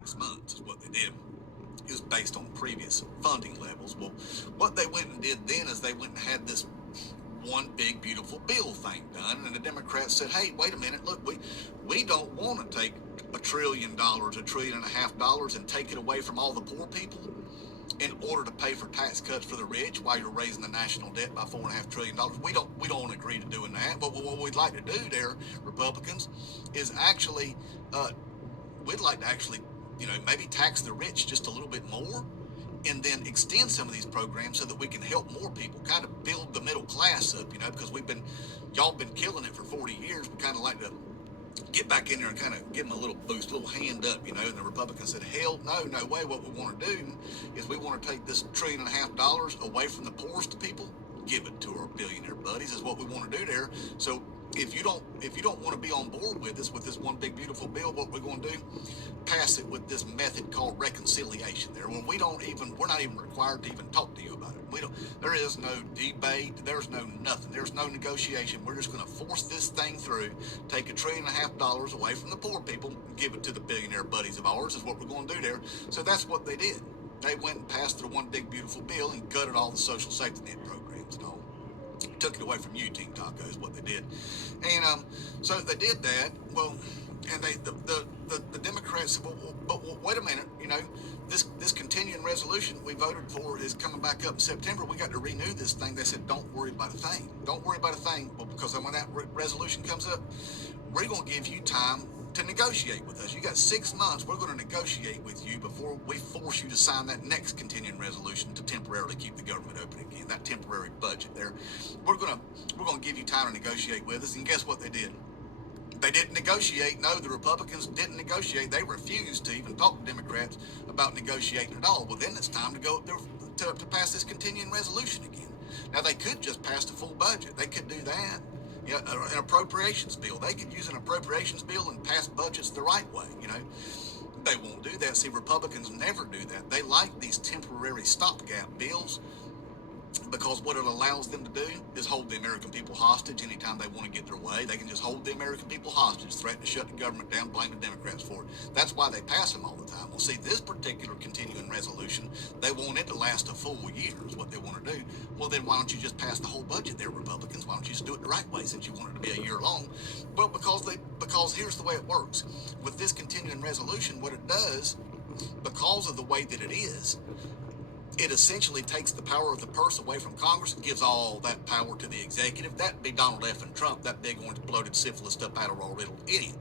months is what they did. It was based on previous funding levels. Well, what they went and did then is they went and had this one big beautiful bill thing done, and the Democrats said, hey, wait a minute, look, we don't want to take $1 trillion, $1.5 trillion, and take it away from all the poor people in order to pay for tax cuts for the rich while you're raising the national debt by $4.5 trillion. We don't agree to doing that. But what we'd like to do there, Republicans, is actually we'd like to actually, maybe tax the rich just a little bit more, and then extend some of these programs so that we can help more people, kind of build the middle class up, because y'all been killing it for 40 years. We kind of like to get back in there and kind of give them a little boost, a little hand up, and the Republicans said, hell no way. What we want to do is we want to take this $1.5 trillion away from the poorest people, give it to our billionaire buddies is what we want to do there. So if you don't want to be on board with us with this one big beautiful bill, what we're going to do, pass it with this method called reconciliation there. When we're not even required to even talk to you about it. There is no debate, there's no nothing, there's no negotiation. We're just going to force this thing through, take $1.5 trillion away from the poor people, and give it to the billionaire buddies of ours is what we're going to do there. So that's what they did. They went and passed the one big beautiful bill and gutted all the social safety net programs and all. Took it away from you, Team Taco, is what they did. And so they did that. Well, and the Democrats said, but wait a minute, this continuing resolution we voted for is coming back up in September. We got to renew this thing. They said, don't worry about a thing. Don't worry about a thing. Well, because when that resolution comes up, we're going to give you time to negotiate with us. You got 6 months. We're going to negotiate with you before we force you to sign that next continuing resolution to temporarily keep the government open again. That temporary budget there. We're going to give you time to negotiate with us. And guess what they did? They didn't negotiate. No, the Republicans didn't negotiate. They refused to even talk to Democrats about negotiating at all. Well, then it's time to go up there to pass this continuing resolution again. Now, they could just pass the full budget. They could do that. An appropriations bill. They could use an appropriations bill and pass budgets the right way. They won't do that. See, Republicans never do that. They like these temporary stopgap bills because what it allows them to do is hold the American people hostage anytime they want to get their way. They can just hold the American people hostage, threaten to shut the government down, blame the Democrats for it. That's why they pass them all the time. Well, see, this particular continuing resolution, they want it to last a full year is what they want to do. Well, then why don't you just pass the whole budget there, Republicans? Why don't you just do it the right way since you want it to be a year long? Well, because here's the way it works. With this continuing resolution, what it does, because of the way that it is, it essentially takes the power of the purse away from Congress and gives all that power to the executive. That'd be Donald F. and Trump, that big orange bloated syphilis up Adderall riddled idiot,